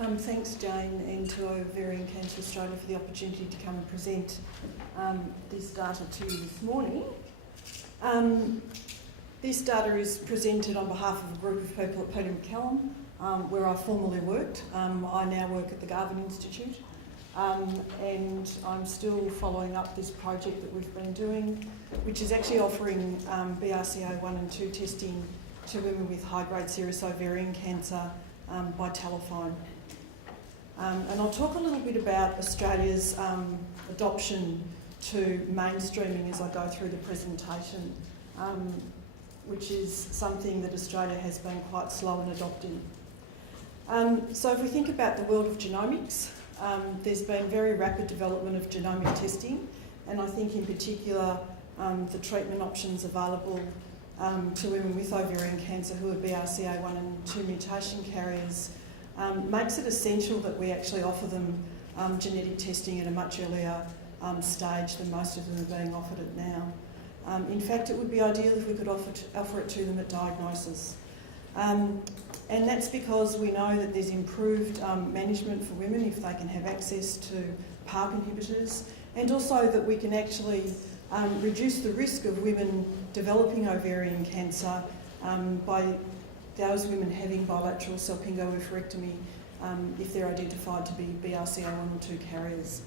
Thanks, Jane, and to Ovarian Cancer Australia for the opportunity to come and present this data to you this morning. This data is presented on behalf of a group of people at Peter MacCallum, where I formerly worked. I now work at the Garvan Institute, and I'm still following up this project that we've been doing, which is actually offering BRCA 1 and 2 testing to women with high-grade serous ovarian cancer by telephone. And I'll talk a little bit about Australia's adoption to mainstreaming as I go through the presentation, which is something that Australia has been quite slow in adopting. So if we think about the world of genomics, there's been very rapid development of genomic testing, and I think in particular the treatment options available to women with ovarian cancer who are BRCA 1 and 2 mutation carriers makes it essential that we actually offer them genetic testing at a much earlier stage than most of them are being offered it now. In fact, it would be ideal if we could offer it to them at diagnosis. And that's because we know that there's improved management for women if they can have access to PARP inhibitors, and also that we can actually reduce the risk of women developing ovarian cancer by those women having bilateral salpingo-oophorectomy if they're identified to be BRCA 1 or 2 carriers.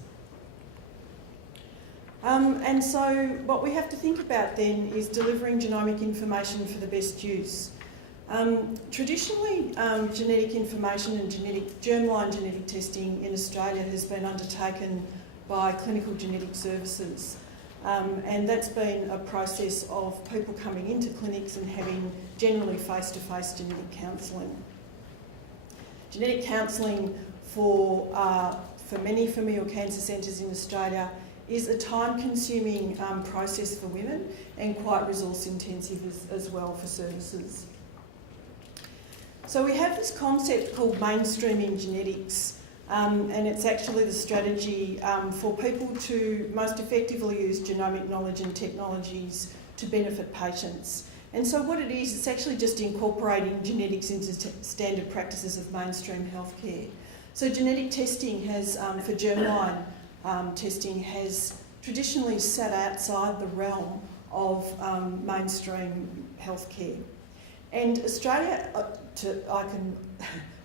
And so what we have to think about then is delivering genomic information for the best use. Traditionally, genetic information and germline genetic testing in Australia has been undertaken by clinical genetic services. And that's been a process of people coming into clinics and having generally face-to-face genetic counselling. Genetic counselling for many familial cancer centres in Australia is a time-consuming process for women and quite resource-intensive as well for services. So we have this concept called mainstreaming genetics, and it's actually the strategy for people to most effectively use genomic knowledge and technologies to benefit patients. And so what it is, it's actually just incorporating genetics into standard practices of mainstream healthcare. So genetic testing has, for germline testing, has traditionally sat outside the realm of mainstream healthcare. And Australia, I can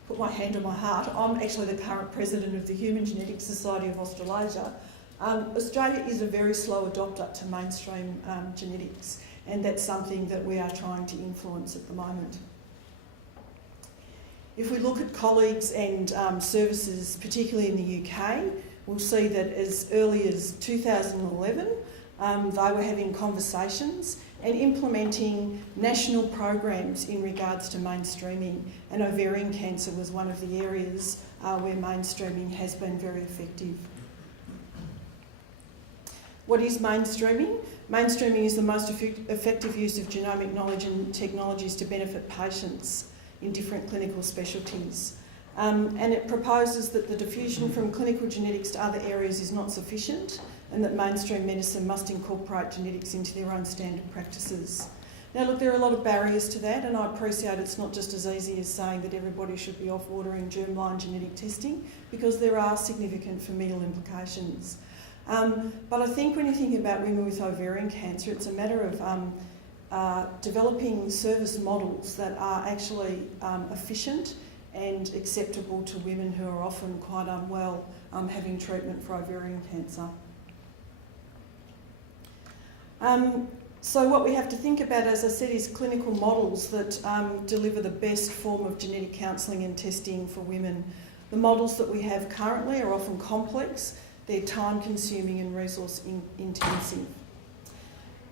put my hand on my heart, I'm actually the current president of the Human Genetics Society of Australasia. Australia is a very slow adopter to mainstream genetics, and that's something that we are trying to influence at the moment. If we look at colleagues and services, particularly in the UK, we'll see that as early as 2011, they were having conversations and implementing national programs in regards to mainstreaming, and ovarian cancer was one of the areas where mainstreaming has been very effective. What is mainstreaming? Mainstreaming is the most effective use of genomic knowledge and technologies to benefit patients in different clinical specialties. And it proposes that the diffusion from clinical genetics to other areas is not sufficient, and that mainstream medicine must incorporate genetics into their own standard practices. Now look, there are a lot of barriers to that, and I appreciate it's not just as easy as saying that everybody should be off ordering germline genetic testing, because there are significant familial implications. But I think when you think about women with ovarian cancer, it's a matter of developing service models that are actually efficient and acceptable to women who are often quite unwell having treatment for ovarian cancer. So what we have to think about, as I said, is clinical models that deliver the best form of genetic counselling and testing for women. The models that we have currently are often complex, they're time-consuming and resource-intensive.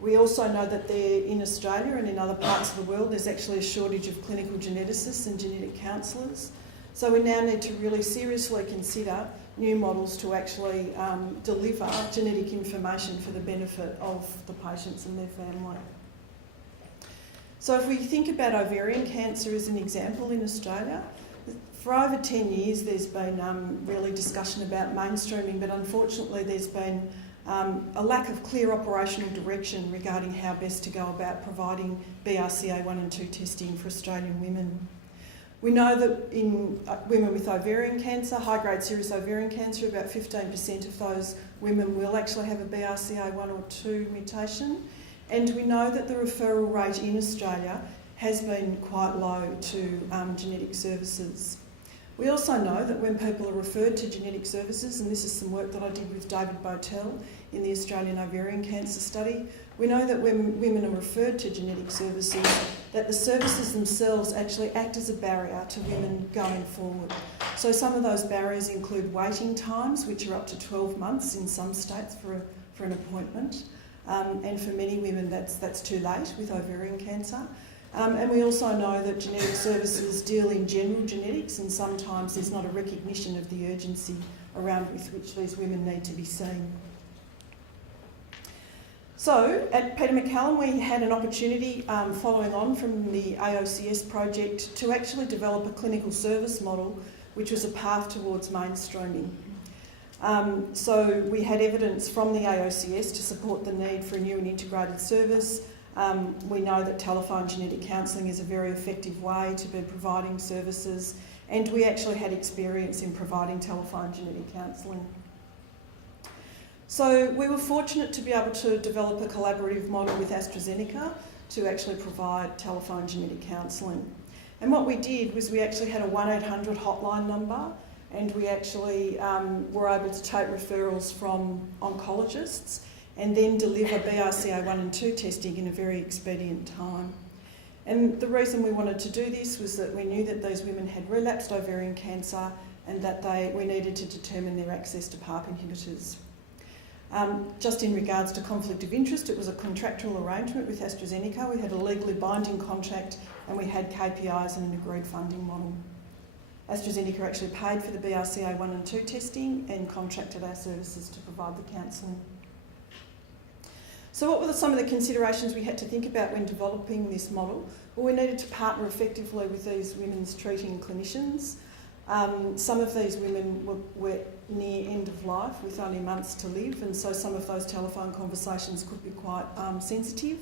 We also know that in Australia and in other parts of the world, there's actually a shortage of clinical geneticists and genetic counsellors. So we now need to really seriously consider new models to actually deliver genetic information for the benefit of the patients and their family. So if we think about ovarian cancer as an example in Australia, for over 10 years there's been really discussion about mainstreaming, but unfortunately there's been a lack of clear operational direction regarding how best to go about providing BRCA 1 and 2 testing for Australian women. We know that in women with ovarian cancer, high-grade serous ovarian cancer, about 15% of those women will actually have a BRCA1 or 2 mutation. And we know that the referral rate in Australia has been quite low to genetic services. We also know that when people are referred to genetic services, and this is some work that I did with David Botel in the Australian Ovarian Cancer Study, we know that when women are referred to genetic services, that the services themselves actually act as a barrier to women going forward. So some of those barriers include waiting times, which are up to 12 months in some states for an appointment. And for many women that's too late with ovarian cancer. And we also know that genetic services deal in general genetics, and sometimes there's not a recognition of the urgency around with which these women need to be seen. So at Peter MacCallum we had an opportunity following on from the AOCS project to actually develop a clinical service model which was a path towards mainstreaming. So we had evidence from the AOCS to support the need for a new and integrated service. We know that telephone genetic counselling is a very effective way to be providing services, and we actually had experience in providing telephone genetic counselling. So we were fortunate to be able to develop a collaborative model with AstraZeneca to actually provide telephone genetic counselling. And what we did was we actually had a 1-800 hotline number, and we actually were able to take referrals from oncologists and then deliver BRCA1 and 2 testing in a very expedient time. And the reason we wanted to do this was that we knew that these women had relapsed ovarian cancer and that we needed to determine their access to PARP inhibitors. Just in regards to conflict of interest, it was a contractual arrangement with AstraZeneca. We had a legally binding contract and we had KPIs and an agreed funding model. AstraZeneca actually paid for the BRCA1 and 2 testing and contracted our services to provide the counselling. So what were some of the considerations we had to think about when developing this model? Well, we needed to partner effectively with these women's treating clinicians. Some of these women were near end of life with only months to live, and so some of those telephone conversations could be quite sensitive.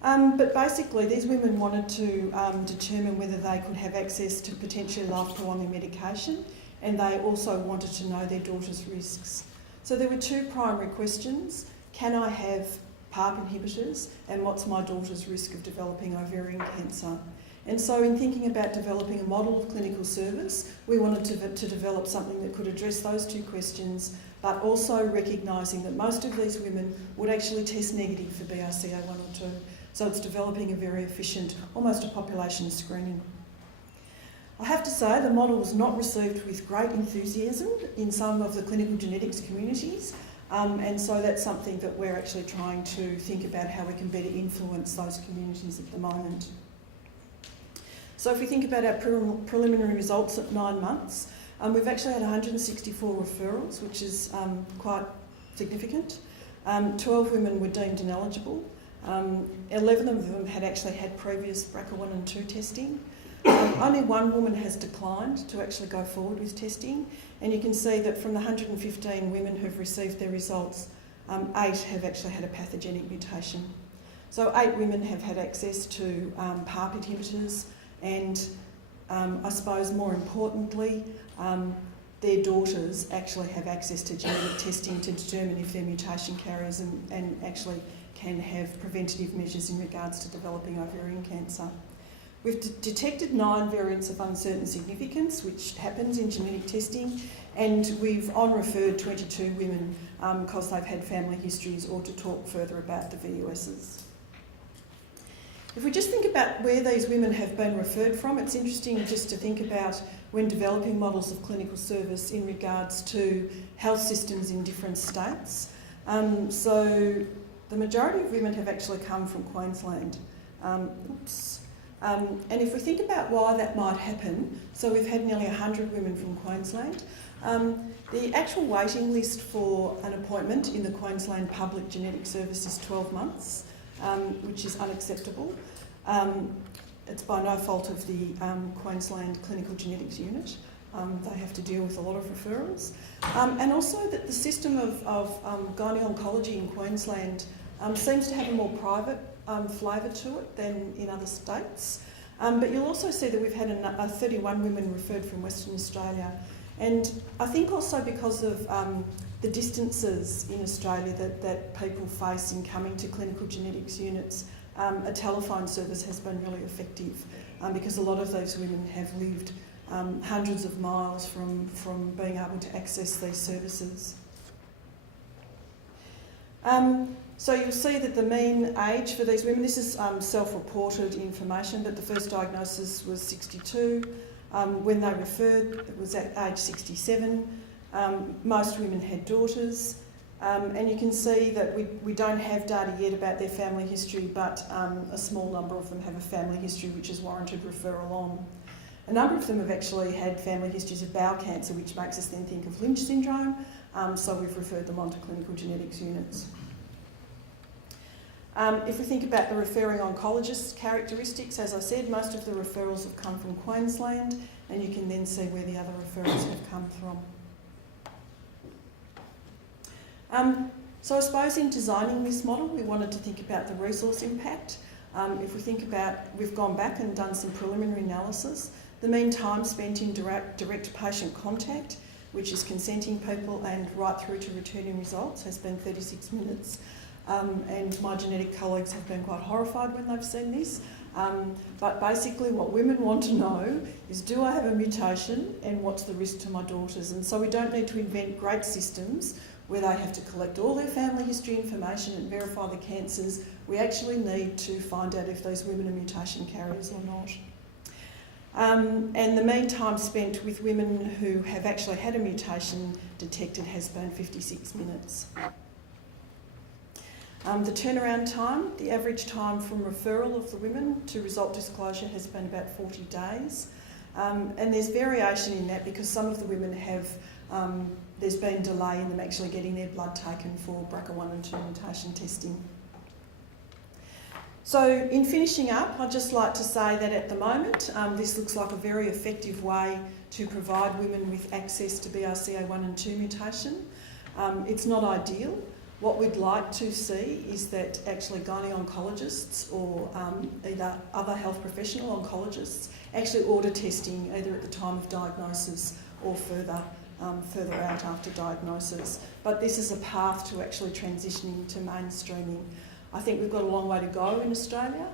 But basically these women wanted to determine whether they could have access to potentially life-prolonging medication, and they also wanted to know their daughter's risks. So there were 2 primary questions: can I have PARP inhibitors, and what's my daughter's risk of developing ovarian cancer? And so in thinking about developing a model of clinical service, we wanted to develop something that could address those 2 questions, but also recognising that most of these women would actually test negative for BRCA1 or 2. So it's developing a very efficient, almost a population screening. I have to say the model was not received with great enthusiasm in some of the clinical genetics communities, and so that's something that we're actually trying to think about how we can better influence those communities at the moment. So if we think about our preliminary results at 9 months, we've actually had 164 referrals, which is quite significant. 12 women were deemed ineligible. 11 of them had actually had previous BRCA1 and 2 testing. Only 1 woman has declined to actually go forward with testing, and you can see that from the 115 women who've received their results, 8 have actually had a pathogenic mutation. So 8 women have had access to PARP inhibitors, and I suppose more importantly, their daughters actually have access to genetic testing to determine if they're mutation carriers and actually can have preventative measures in regards to developing ovarian cancer. We've detected 9 variants of uncertain significance, which happens in genetic testing, and we've on-referred 22 women because they've had family histories or to talk further about the VUSs. If we just think about where these women have been referred from, it's interesting just to think about when developing models of clinical service in regards to health systems in different states. So the majority of women have actually come from Queensland. And if we think about why that might happen, so we've had nearly 100 women from Queensland. The actual waiting list for an appointment in the Queensland Public Genetic Service is 12 months, which is unacceptable. It's by no fault of the Queensland Clinical Genetics Unit. They have to deal with a lot of referrals. And also that the system of gynae-oncology in Queensland seems to have a more private flavour to it than in other states. But you'll also see that we've had 31 women referred from Western Australia. And I think also because of the distances in Australia that people face in coming to clinical genetics units, a telephone service has been really effective because a lot of those women have lived hundreds of miles from being able to access these services. So you'll see that the mean age for these women, this is self-reported information, but the first diagnosis was 62. When they referred, it was at age 67. Most women had daughters. And you can see that we don't have data yet about their family history, but a small number of them have a family history which has warranted referral on. A number of them have actually had family histories of bowel cancer, which makes us then think of Lynch syndrome, so we've referred them on to clinical genetics units. If we think about the referring oncologist characteristics, as I said, most of the referrals have come from Queensland, and you can then see where the other referrals have come from. So I suppose in designing this model, we wanted to think about the resource impact. If we think about, we've gone back and done some preliminary analysis. The mean time spent in direct patient contact, which is consenting people and right through to returning results, has been 36 minutes. And my genetic colleagues have been quite horrified when they've seen this. But basically what women want to know is, do I have a mutation and what's the risk to my daughters? And so we don't need to invent great systems where they have to collect all their family history information and verify the cancers. We actually need to find out if those women are mutation carriers or not. And the mean time spent with women who have actually had a mutation detected has been 56 minutes. The turnaround time, the average time from referral of the women to result disclosure has been about 40 days. And there's variation in that because some of the women have, there's been delay in them actually getting their blood taken for BRCA1 and 2 mutation testing. So in finishing up, I'd just like to say that at the moment, this looks like a very effective way to provide women with access to BRCA1 and 2 mutation. It's not ideal. What we'd like to see is that actually gynae-oncologists or either other health professional oncologists actually order testing either at the time of diagnosis or further out after diagnosis. But this is a path to actually transitioning to mainstreaming. I think we've got a long way to go in Australia.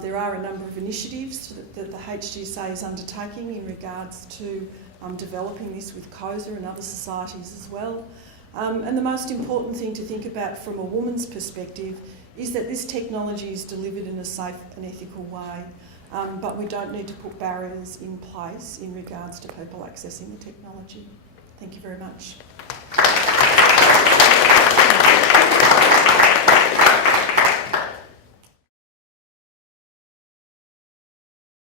There are a number of initiatives that the HGSA is undertaking in regards to developing this with COSA and other societies as well. And the most important thing to think about from a woman's perspective is that this technology is delivered in a safe and ethical way, but we don't need to put barriers in place in regards to people accessing the technology. Thank you very much.